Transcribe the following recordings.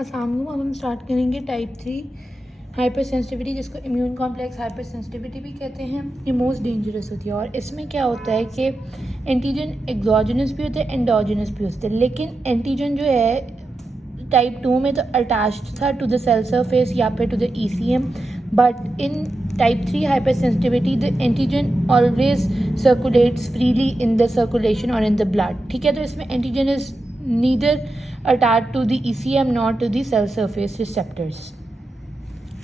अस्सलाम वालेकुम। अब हम स्टार्ट करेंगे टाइप 3 हाइपर सेंसिटिविटी, जिसको इम्यून कॉम्प्लेक्स हाइपर सेंसिटिविटी भी कहते हैं। ये मोस्ट डेंजरस होती है और इसमें क्या होता है कि एंटीजन एक्सोजेनस भी होते हैं, एंडोजेनस भी होते हैं। लेकिन एंटीजन जो है टाइप 2 में तो अटैच्ड था टू द सेल सरफेस या फिर to the ECM, but in type 3 hypersensitivity the antigen always circulates freely in the circulation और इन द ब्लड। ठीक है, तो इसमें antigen is neither attached to the ECM nor to the cell surface receptors।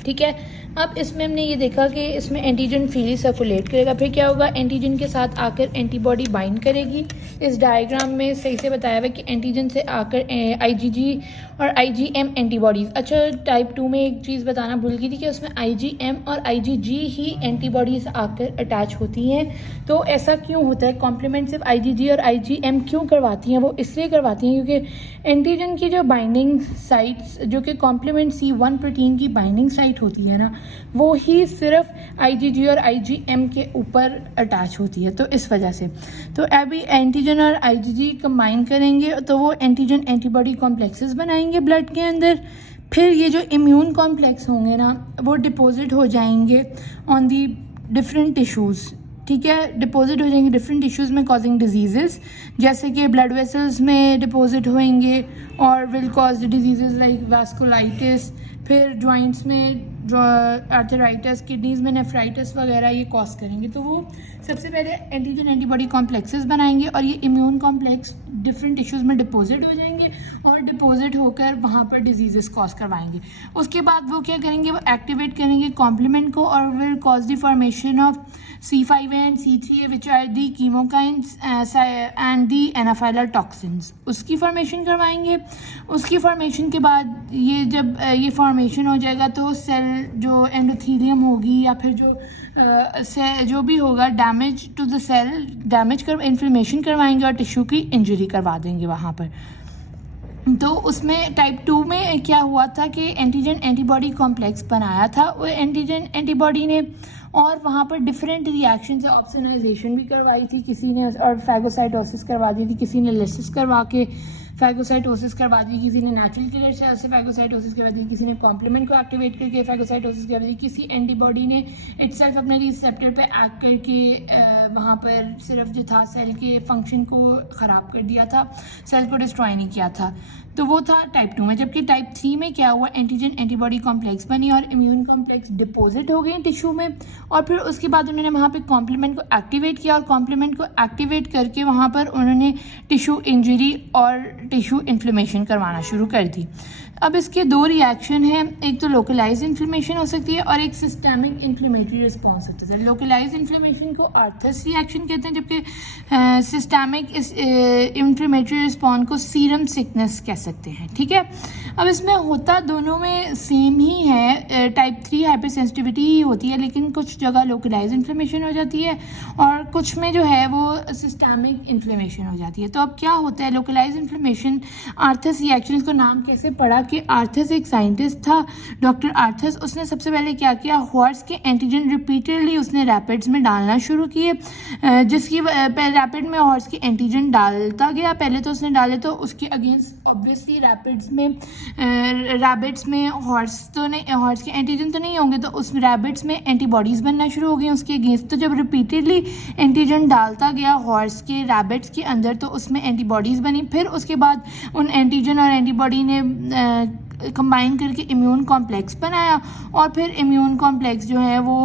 ठीक है, अब इसमें हमने ये देखा कि इसमें एंटीजन फ्रीली सर्कुलेट करेगा। फिर क्या होगा, एंटीजन के साथ आकर एंटीबॉडी बाइंड करेगी। इस डायग्राम में सही से बताया हुआ है कि एंटीजन से आकर IgG और IgM एंटीबॉडीज़। अच्छा, टाइप 2 में एक चीज़ बताना भूल गई थी कि उसमें IgM और IgG ही एंटीबॉडीज़ आकर अटैच होती हैं। तो ऐसा क्यों होता है, कॉम्प्लीमेंट सिर्फ IgG और IgM क्यों करवाती हैं? वो इसलिए करवाती हैं क्योंकि एंटीजन की जो बाइंडिंग साइट्स, जो कि कॉम्प्लीमेंट C1 प्रोटीन की बाइंडिंग साइट होती है ना, वो ही सिर्फ IgG और IgM के ऊपर अटैच होती है। तो इस वजह से तो अभी एंटीजन और IgG कंबाइन करेंगे तो वो एंटीजन एंटीबॉडी कॉम्प्लेक्सेस बनाएंगे ब्लड के अंदर। फिर ये जो इम्यून कॉम्प्लेक्स होंगे ना, वो डिपॉजिट हो जाएंगे ऑन दी डिफरेंट टिश्यूज़। ठीक है, डिपॉजिट हो जाएंगे डिफरेंट टिश्यूज़ में, कॉजिंग डिजीज़, जैसे कि ब्लड वेसल्स में डिपॉजिट होंगे और will cause disease like vasculitis. फिर जॉइंट्स में आर्थराइटिस, किडनीज़ में नेफ्राइटिस वगैरह ये कॉज करेंगे। तो वो सबसे पहले एंटीजन एंटीबॉडी कॉम्प्लेक्सेस बनाएंगे और ये इम्यून कॉम्प्लेक्स डिफरेंट टिश्यूज़ में डिपॉजिट हो जाएंगे और डिपॉजिट होकर वहाँ पर डिजीज़ कॉज करवाएंगे। उसके बाद वो क्या करेंगे, वो एक्टिवेट करेंगे कॉम्प्लीमेंट को और will cause the formation of C5a and C3a which are the chemokines and the anaphylar toxins। उसकी फॉर्मेशन करवाएंगे। उसकी फॉर्मेशन के बाद ये जब ये फॉर्मेशन हो जाएगा तो सेल जो एंडोथीलियम होगी या फिर जो भी होगा damage to the cell, damage कर इन्फ्लेमेशन करवाएंगे और टिश्यू की इंजरी करवा देंगे वहाँ पर। तो उसमें टाइप 2 में क्या हुआ था कि एंटीजन एंटीबॉडी कॉम्प्लेक्स बनाया था वो एंटीजन एंटीबॉडी ने, और वहाँ पर डिफरेंट रिएक्शन से ऑप्सोनाइजेशन भी करवाई थी किसी ने, और फैगोसाइटोसिस करवा दी थी किसी ने, लिसिस करवा के फैगोसाइटोसिस करवा दी, किसी ने नेचुरल किलर सेल से फैगोसाइटोसिस करवा दी, किसी ने कॉम्प्लीमेंट को एक्टिवेट करके फैगोसाइटोसिस करवा दी, किसी एंटीबॉडी ने इटसेल्फ अपने रिसेप्टर पे एक्ट करके वहाँ पर सिर्फ जो था सेल के फंक्शन को ख़राब कर दिया था, सेल को डिस्ट्रॉय नहीं किया था। तो वो था टाइप 2 में। जबकि टाइप 3 में क्या हुआ, एंटीजन एंटीबॉडी कॉम्प्लेक्स बनी और इम्यून कॉम्प्लेक्स डिपॉजिट हो गए टिश्यू में, और फिर उसके बाद उन्होंने वहाँ पे कॉम्प्लीमेंट को एक्टिवेट किया और कॉम्प्लीमेंट को एक्टिवेट करके वहाँ पर उन्होंने टिश्यू इंजरी और टिश्यू इन्फ्लेमेशन करवाना शुरू कर दी। अब इसके दो रिएक्शन हैं, एक तो लोकलाइज इन्फ्लेमेशन हो सकती है और एक सिस्टेमिक इन्फ्लेमेटरी रिस्पॉन्स होता है। लोकलाइज इन्फ्लेमेशन को आर्थस रिएक्शन कहते हैं, जबकि सिस्टेमिक इन्फ्लेमेटरी रिस्पॉन्स को सीरम सिकनेस कह सकते हैं। ठीक है, अब इसमें होता दोनों में सेम ही है, टाइप 3 हाइपर सेंसिटिविटी ही होती है, लेकिन कुछ जगह लोकलाइज इन्फ्लेमेशन हो जाती है और कुछ में जो है वो सिस्टेमिक इन्फ्लेमेशन हो जाती है। तो अब क्या होता है, लोकलाइज इन्फ्लेमेशन आर्थस रिएक्शन, इसको नाम कैसे पड़ा कि आर्थस एक साइंटिस्ट था, डॉक्टर आर्थस। उसने सबसे पहले क्या किया, हॉर्स के एंटीजन रिपीटेडली उसने रैपिड्स में डालना शुरू किए, जिसकी रैपिड में हॉर्स के एंटीजन डालता गया। पहले तो उसने डाले तो उसके अगेंस्ट ऑब्वियसली रैपिड्स में रैबिट्स में हॉर्स के एंटीजन तो नहीं होंगे, तो उस रैबिट्स में एंटीबॉडीज़ बनना शुरू हो गई उसके अगेंस्ट। तो जब रिपीटेडली एंटीजन डालता गया हॉर्स के रैबिट्स के अंदर तो उसमें एंटीबॉडीज़ बनी। फिर उसके बाद उन एंटीजन और एंटीबॉडी ने कंबाइन करके इम्यून कॉम्प्लेक्स बनाया और फिर इम्यून कॉम्प्लेक्स जो है वो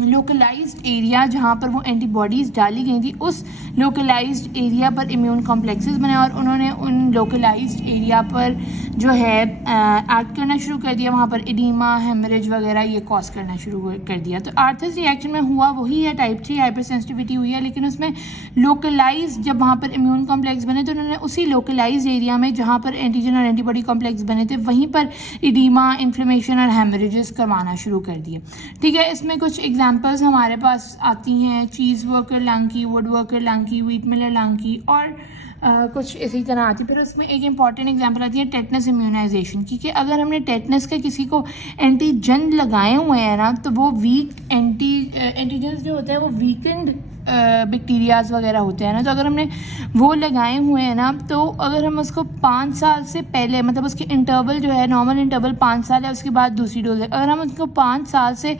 लोकलाइज्ड एरिया जहाँ पर वो एंटीबॉडीज़ डाली गई थी उस लोकलाइज्ड एरिया पर इम्यून कॉम्प्लेक्सेस बनाए और उन्होंने उन लोकलाइज्ड एरिया पर जो है एक्ट करना शुरू कर दिया, वहाँ पर एडीमा, हेमरेज वगैरह ये कॉज करना शुरू कर दिया। तो आर्थस रिएक्शन में हुआ वही है, टाइप 3 हाइपर सेंसिटिविटी हुई है, लेकिन उसमें लोकलाइज जब वहाँ पर इम्यून कॉम्प्लेक्स बने तो उन्होंने उसी लोकलाइज एरिया में जहाँ पर एंटीजन और एंटीबॉडी कॉम्प्लेक्स बने थे वहीं पर एडीमा, इन्फ्लेमेशन और हेमरेजेस करवाना शुरू कर दिए। ठीक है, इसमें कुछ एग्जाम्पल्स हमारे पास आती हैं, चीज़ वर्कर लंग की, वुड वर्कर लंग की, व्हीट मिलर लंग की और कुछ इसी तरह आती है। फिर उसमें एक इंपॉर्टेंट एग्जांपल आती है टेटनस इम्यूनाइजेशन की, कि अगर हमने टेटनस के किसी को एंटीजन लगाए हुए हैं ना तो वो वीक एंटीजन जो होते हैं वो वीकेंड बैक्टीरियाज वगैरह होते हैं ना, तो अगर हमने वो लगाए हुए हैं ना, तो अगर हम उसको 5 साल से पहले, मतलब उसके इंटरवल जो है, नॉर्मल इंटरवल 5 साल है, उसके बाद दूसरी डोज है, अगर हम उसको 5 साल से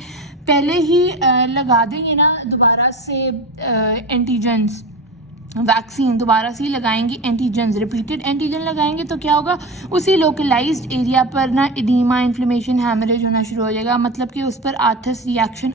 पहले ही लगा देंगे ना दोबारा से एंटीजेंस वैक्सीन दोबारा से ही लगाएंगे, एंटीजन्स रिपीटेड एंटीजन लगाएंगे, तो क्या होगा, उसी लोकलाइज्ड एरिया पर ना एडीमा, इन्फ्लेमेशन, हैमरेज होना शुरू हो जाएगा, मतलब कि उस पर आर्थस रिएक्शन